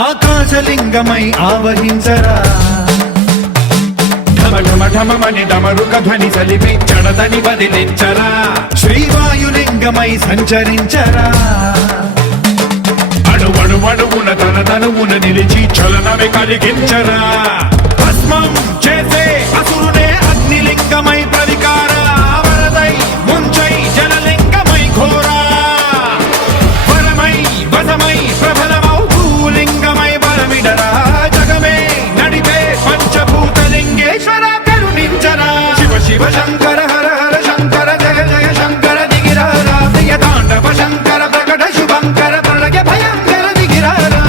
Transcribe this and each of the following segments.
ఆకాశలింగమై ఆవహించరా ఢమఢమఢమని డమరుక ధ్వని సలిపి చడదని వదిలించరా శ్రీవాయులింగమై సంచరించరా అణువణువున తన తనువున నిలిచి చలనమే కలిగించరా భస్మం చేసే అసురునే అగ్నిలింగమై ప్రవికార వరదై ముంచై జలలింగమై ఘోరా వరమై వసమై ప్రబలమౌ భూలింగమై బలమిడరా జగమే నడిపే పంచభూతలింగేశ్వర కరుణించరా శివ శివ శంకర హర హర శంకర జయ జయ శంకర దిగిరారా ప్రియ తాండవ శంకర ప్రకట శుభంకర ప్రళయ భయంకర దిగిరారా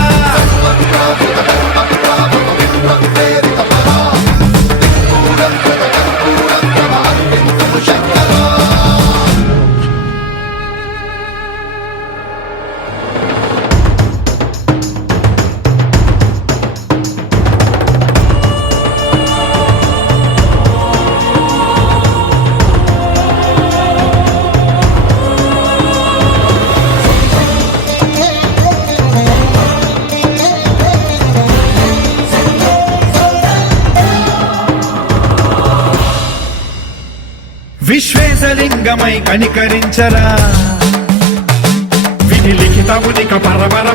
విశ్వేశలింగమై కనికరించరా విధి లిఖితమునిక పరపర